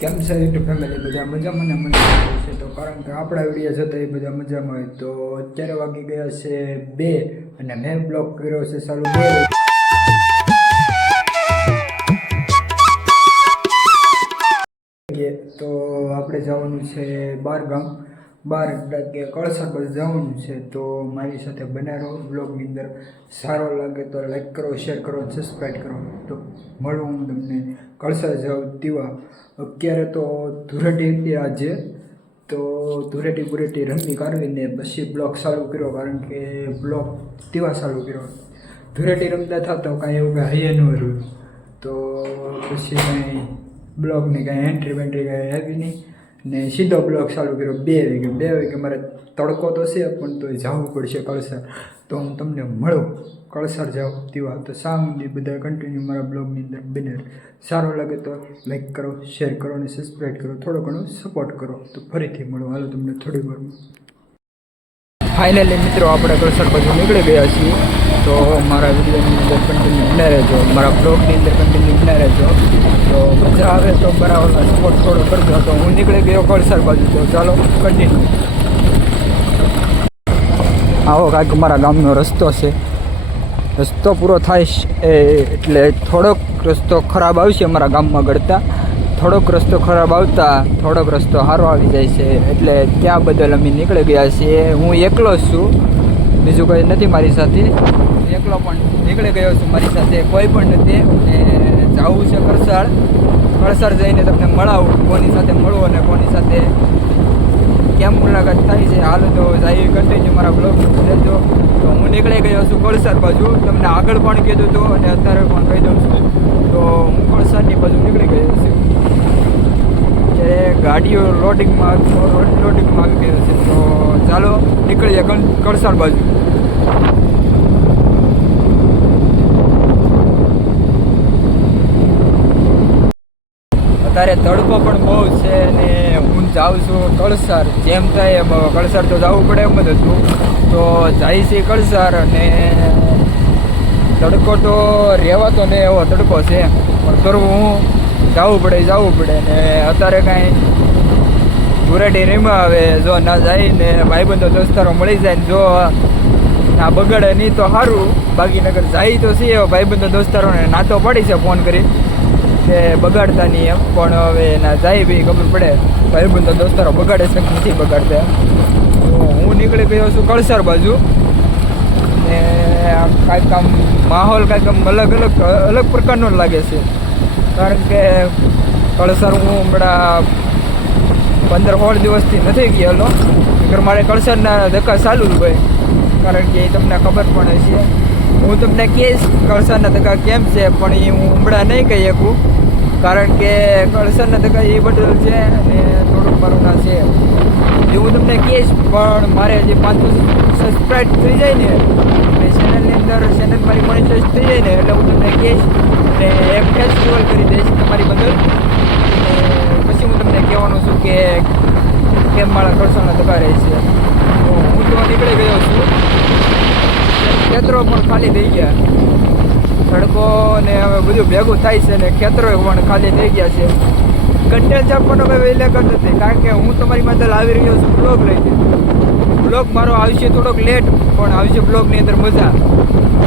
કેમ છે YouTube family બધા મજામાં ને મજામાં છે. તો કારણ કે આપણા વીડિયો જતા એ બધા મજામાં હોય. તો અત્યારે વાગી ગયા છે બે અને મેં બ્લોગ કર્યો છે સારું બે તો આપણે જવાનું છે બાર ગામ બાર કે કળસર પર જવાનું છે. તો મારી સાથે બનાવો બ્લોગની અંદર. સારો લાગે તો લાઈક કરો શેર કરો સબસ્ક્રાઈબ કરો. તો મળું હું તમને. કળસર જાવ તેવા અત્યારે તો ધૂળેટી હતી આજે. તો ધૂળેટી બુરેટી રમી કાઢવીને પછી બ્લોક ચાલુ કર્યો કારણ કે બ્લોક તેવા ચાલુ કર્યો. ધૂળેટી રમતા થતો કાંઈ એવું કાંઈ હૈયે ન રહ્યું. તો પછી કાંઈ બ્લોકની કાંઈ એન્ટ્રી બેન્ટ્રી કાંઈ આવી નહીં. ને સીધો બ્લોગ ચાલુ કર્યો. બે વાગે બે વાગે મારે તડકો તો છે, પણ તો જવું પડશે કળસર તો હું તમને મળું. કળસર જાઉં તેવા તો સાંજની બધા કન્ટિન્યુ મારા બ્લોગની અંદર બને સારો લાગે તો લાઈક કરો શેર કરો અને સબસ્ક્રાઈબ કરો. થોડો ઘણો સપોર્ટ કરો. તો ફરીથી મળો. હાલો તમને થોડી વારમાં. ફાઇનલી મિત્રો, આપણે કળસર બાજુ નીકળી ગયા છીએ. તો મારા વિડીયોની અંદર કન્ટિન્યુ બને રહેજો. મારા બ્લોગની અંદર કન્ટિન્યુ બને રહેજો. તો મજા આવે તો બરાબર સપોર્ટ થોડો કરજો તો હું નીકળી ગયો કળસર બાજુ. તો ચાલો કન્ટિન્યુ આવો કાંઈક મારા ગામનો રસ્તો છે. રસ્તો પૂરો થાય એ એટલે થોડોક રસ્તો ખરાબ આવશે અમારા ગામમાં ગળતા. થોડોક રસ્તો ખરાબ આવતા, થોડોક રસ્તો સારો આવી જાય છે. એટલે ત્યાં બદલ અમે નીકળી ગયા છીએ. હું એકલો છું. બીજું કંઈ નથી મારી સાથે. એકલો પણ નીકળી ગયો છું મારી સાથે. કોઈ પણ નથી અને જવું છે કરસાળ કરસાળ જઈને તમને મળાવું, કોની સાથે મળવું અને કોની સાથે કેમ મુલાકાત થાય છે, હાલ તો જાય કન્ટિન્યુ મારા બ્લોગ લેજો તો હું નીકળી ગયો છું કળસર બાજુ. તમને આગળ પણ કીધું હતું અને અત્યારે પણ કહી દઉં છું. તો હું કળસરની બાજુ નીકળી ગયો છું. જે ગાડીઓ લોડિંગમાં લોડિંગમાં આવી ગયો છે. તો ચાલો નીકળીએ કળસર બાજુ. અત્યારે તડકો પણ બહુ છે ને હું જાઉં છું કળસર. જેમ થાય એમ કળસર તો જવું પડે એમ જ હતું. તો જાય છે કળસર અને તડકો તો રહેવાતો ને એવો તડકો છે. પણ કરવું હું જવું પડે જવું પડે ને અત્યારે કાંઈ ધૂરેટી રીમાં આવે, જો ના જાય ને ભાઈબંધો દોસ્તારો મળી જાય ને જો ના બગડે નહીં તો સારું. બાકી નગર જાય તો છે એવો ભાઈબંધો દોસ્તારોને નાતો પડી છે ફોન કરી. કે બગાડતા નહીં એમ. પણ હવે એના જાય બી, ખબર પડે. ભાઈબંધો દોસ્તારો બગાડે છે નથી બગાડતા હું નીકળી ગયો છું કળસર બાજુ. ને કાંઈક આમ માહોલ કાંઈક આમ અલગ અલગ અલગ પ્રકારનો લાગે છે. કારણ કે કળસર હું હમણાં પંદર, સોળ દિવસથી નથી ગયેલો. નકર મારે કળસરના ધક્કા ચાલુ જ હોય. કારણ કે એ તમને ખબર પણ હશે. હું તમને કહીશ, કળસરના ધક્કા કેમ છે, પણ એ હું હમણાં નહીં કહી શકું. કારણ કે કળસરના ધક્કા એ બદલ છે અને થોડુંક ના છે. એ હું તમને કહીશ, પણ મારે જે પાંચસો સબસ્ક્રાઈબ થઈ જાય ને અને ચેનલની અંદર ચેનલ મારી મોનિટાઈઝ થઈ જાય ને, એટલે હું તમને કહીશ અને એક ફેસ્ટિવલ કરી દઈશ તમારી બદલ. પછી હું તમને કહેવાનું છું કે કેમ મારા કળસરના ધક્કા રહે છે. તો હું તો નીકળી ગયો છું. ખેતરો પણ ખાલી થઈ ગયા. સડકો ને હવે બધું ભેગું થાય છે ને ખેતરો પણ ખાલી થઈ ગયા છે. કન્ટેન્ટ છાપવાનો કોઈ વહેલે જ નથી, કારણ કે હું તમારી માટે આવી રહ્યો છું બ્લોગ લઈને. બ્લોગ મારો આવશે થોડોક લેટ પણ આવશે બ્લોગની અંદર મજા.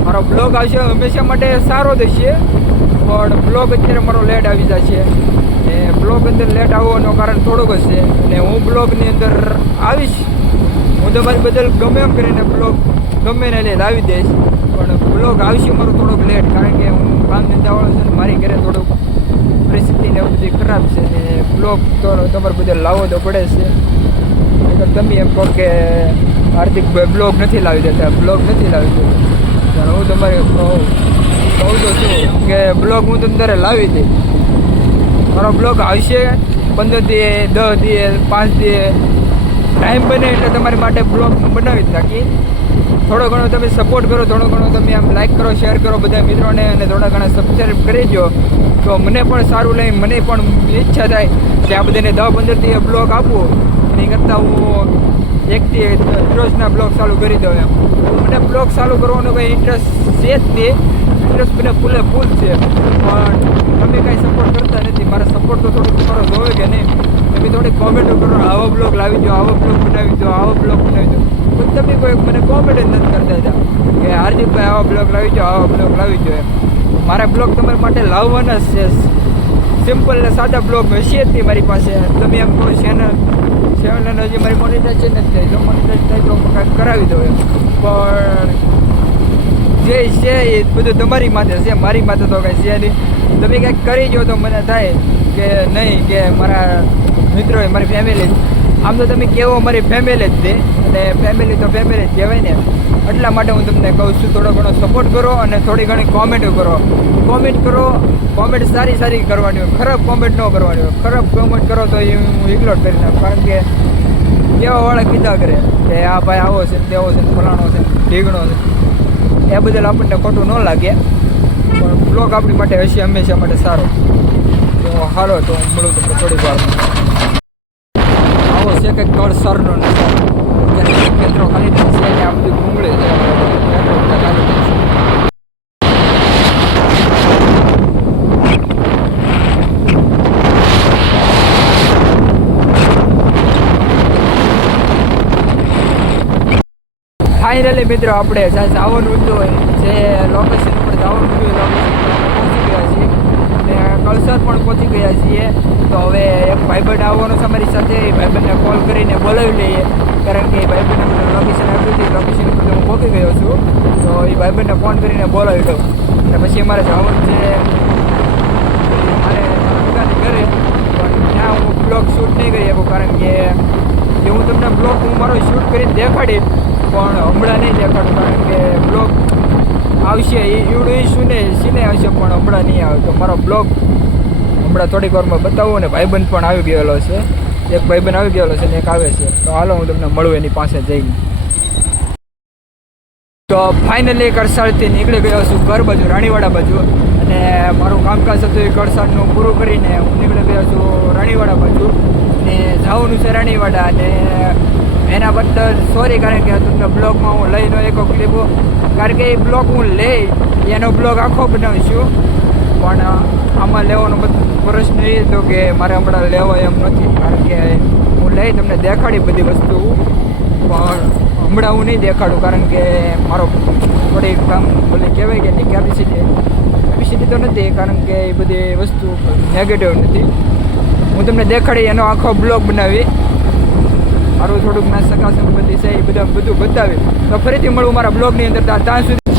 મારો બ્લોગ આવશે હંમેશા માટે સારો હશે, પણ બ્લોગ અત્યારે મારો લેટ આવી જશે. ને બ્લોગ અંદર લેટ આવવાનું કારણ થોડુંક છે અને હું બ્લોગની અંદર આવીશ. હું તમારી બદલ ગમે એમ કરીને બ્લોગ ગમે ને લઈને લાવી દઈશ. બ્લોગ આવશે મારો થોડોક લેટ કારણ કે હું કામ ધંધાવાળો છું મારી ઘરે થોડુંક પરિસ્થિતિ ને બધી ખરાબ છે ને બ્લોગ તો તમારે બધે લાવવો તો પડે છે. તમે એમ કહો કે હાર્દિકભાઈ બ્લોગ નથી લાવી દેતા બ્લોગ નથી લાવી દેતા પણ હું તમારે કહું તો છું કે બ્લોગ હું તમને લાવી દઈ મારો બ્લોગ આવશે પંદર દી દસ દી પાંચ દી ટાઈમ બને એટલે તમારી માટે બ્લોગ બનાવી જ નાખી થોડો ઘણો તમે સપોર્ટ કરો, થોડો ઘણો તમે આમ લાઈક કરો શેર કરો બધા મિત્રોને અને થોડા ઘણા સબસ્ક્રાઈબ કરી દો. તો મને પણ સારું લઈ મને પણ ઈચ્છા થાય કે આ બધાને દસ પંદરથી બ્લોગ આપવો એની કરતાં હું એકથી રોજના બ્લોગ ચાલુ કરી દઉં એમ. મને બ્લોગ ચાલુ કરવાનો કંઈ ઇન્ટરેસ્ટ છે જ નહીં. ઇન્ટરેસ્ટ મને ફૂલે ફૂલ છે. પણ તમે કાંઈ સપોર્ટ કરતા નથી. મારા સપોર્ટ તો થોડુંક તમારો જોવે કે નહીં? તમે કોમેન્ટો કરો આવો બ્લોગ લાવી દો, આવો બ્લોગ બનાવી દો, આવો બ્લોગ બનાવી દો. તમે કોઈ મને કોમેન્ટ જ નથી કરતા હતા કે હાર્દિકભાઈ આવા બ્લોગ લાવી જો આવા બ્લોગ લાવી એમ મારા બ્લોગ તમારા માટે લાવવાના જ છે. સિમ્પલ ને સાદા બ્લોગ હશે જ મારી પાસે. તમે એમ કોઈ ચેનલ ચેનલ હજી મારી મોનિટાઇઝેશન નથી થઈ જો મોનિટાઇઝ થાય તો કાંઈક કરાવી દો પણ જે છે એ બધું તમારી માથે છે. મારી માથે તો કાંઈ છે નહીં. તમે કંઈક કરી જો તો મને થાય કે નહીં, કે મારા મિત્રો મારી ફેમિલી આમ તો તમે કેવો મારી ફેમિલી જ છે. અને ફેમિલી તો ફેમિલી જ કહેવાય ને. એટલા માટે હું તમને કહું છું, થોડો ઘણો સપોર્ટ કરો અને થોડી ઘણી કોમેન્ટ કરો. કોમેન્ટ કરો કોમેન્ટ સારી સારી કરવાની હોય. ખરાબ કોમેન્ટ ન કરવાની હોય. ખરાબ કોમેન્ટ કરો તો એ હું ઇગ્નોર કરી નાખું. કારણ કે કેવા વાળા કીધા કરે કે આ ભાઈ આવો છે, તેવો છે, ફલાણો છે, ઢીગણો છે. એ બદલ આપણને ખોટું ન લાગે. પણ બ્લોગ આપણી માટે હશે હંમેશા માટે સારો. તો હાલો, તો હું મળું તમને થોડીક વારમાં. છે કે કળ સરનો ને ખાલી નથી છે ને આ બધું ડુંગળી છે છે. ફાઇનલી મિત્રો, આપણે જ્યાં જવાનું હતું જે લોકેશન ઉપર જવાનું હતું લોકેશન કળસર પણ પહોંચી ગયા છીએ. તો હવે એક ભાઈબંધ આવવાનો છે અમારી સાથે. એ ભાઈબંધને કોલ કરીને બોલાવી લઈએ. કારણ કે એ ભાઈબંધને મને લોકેશન આપ્યું હતું. લોકેશન ઉપર હું પહોંચી ગયો છું. તો એ ભાઈબંધને ફોન કરીને બોલાવી દઉં અને પછી અમારે જવાનું છે. મારે મારા ઘરે. પણ ત્યાં હું બ્લોગ શૂટ નહીં કરી શકું. કારણ કે જે હું તમને બ્લોગ હું મારો શૂટ કરીને દેખાડીશ, પણ હમણાં નહીં દેખાડું. કારણ કે બ્લોગ આવશે એ એવડું ઇસ્યુ ને સીને આવશે પણ હમણાં નહીં આવે. તો મારો બ્લોગ હમણાં થોડીક વારમાં બતાવો અને ભાઈબંધ પણ આવી ગયેલો છે. એક ભાઈબંધ આવી ગયેલો છે ને એક આવે છે. તો હાલો હું તમને મળું એની પાસે જઈને. તો ફાઇનલી કરસાળથી નીકળી ગયો છું ઘર બાજુ, રાણીવાડા બાજુ. અને મારું કામકાજ હતું એ કરસાળનું પૂરું કરીને હું નીકળી ગયો છું રાણીવાડા બાજુ. ને જવાનું છે રાણીવાડા અને એના બદલ સોરી કારણ કે તમને બ્લોગમાં હું લઈ નો એકો ક્લિપ કારણ કે એ બ્લોગ હું લઈ, એનો બ્લોગ આખો બનાવીશું. પણ આમાં લેવાનો બધો પ્રશ્ન એ હતો કે મારે હમણાં લેવો એમ નથી. કારણ કે હું લઈ તમને દેખાડી બધી વસ્તુ. પણ, હમણાં હું નહીં દેખાડું, કારણ કે મારો થોડી કામ ભલે કહેવાય કે નહીં કેપેસિટી કેપેસિટી તો નથી, કારણ કે એ બધી વસ્તુ નેગેટિવ નથી. હું તમને દેખાડી એનો આખો બ્લોગ બનાવી. મારું થોડુંક ના સકાસન બધી છે, એ બધા બધું બતાવે. તો ફરીથી મળું મારા બ્લોગની અંદર. ત્યાં સુધી.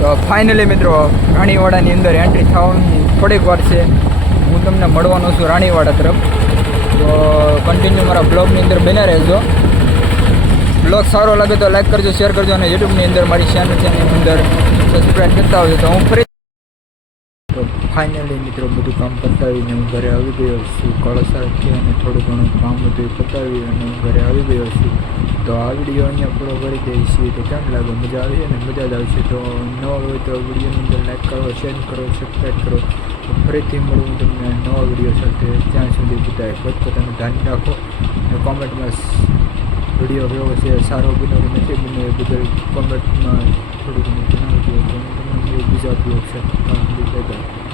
તો ફાઇનલી મિત્રો, રાણીવાડાની અંદર એન્ટ્રી થવાની થોડીક વાર છે. હું તમને મળવાનો છું રાણીવાડા તરફ. તો કન્ટિન્યુ મારા બ્લોગની અંદર બન્યા રહેજો. બ્લોગ સારો લાગે તો લાઈક કરજો શેર કરજો અને યુટ્યુબની અંદર મારી ચેનલ છે, એની અંદર સબસ્ક્રાઈબ કરતા આવજો. તો હું ફરી ફાઇનલી મિત્રો, બધું કામ પતાવીને હું ઘરે આવી ગયો છું. કળસા છે અને થોડું ઘણું કામ એ પતાવી અને હું ઘરે આવી ગયો છું. તો આ વીડિયો અહીંયા પૂરો કરી દઈએ છીએ. તો કેમ લાગે? મજા આવી અને મજા જ આવશે તો નવા હોય તો વિડીયોની અંદર લાઈક કરો શેર કરો સબસ્ક્રાઈબ કરો. તો ફરીથી મળું તમને નવા વીડિયો સાથે. ત્યાં સુધી બધાએ પોતપોતાનું ધ્યાન રાખો અને કોમેન્ટમાં વીડિયો કેવો છે? સારો બન્યો કે નથી બન્યો એ બદલ કોમેન્ટમાં થોડું ઘણું જણાવજો. બીજા ઉપયોગ કરી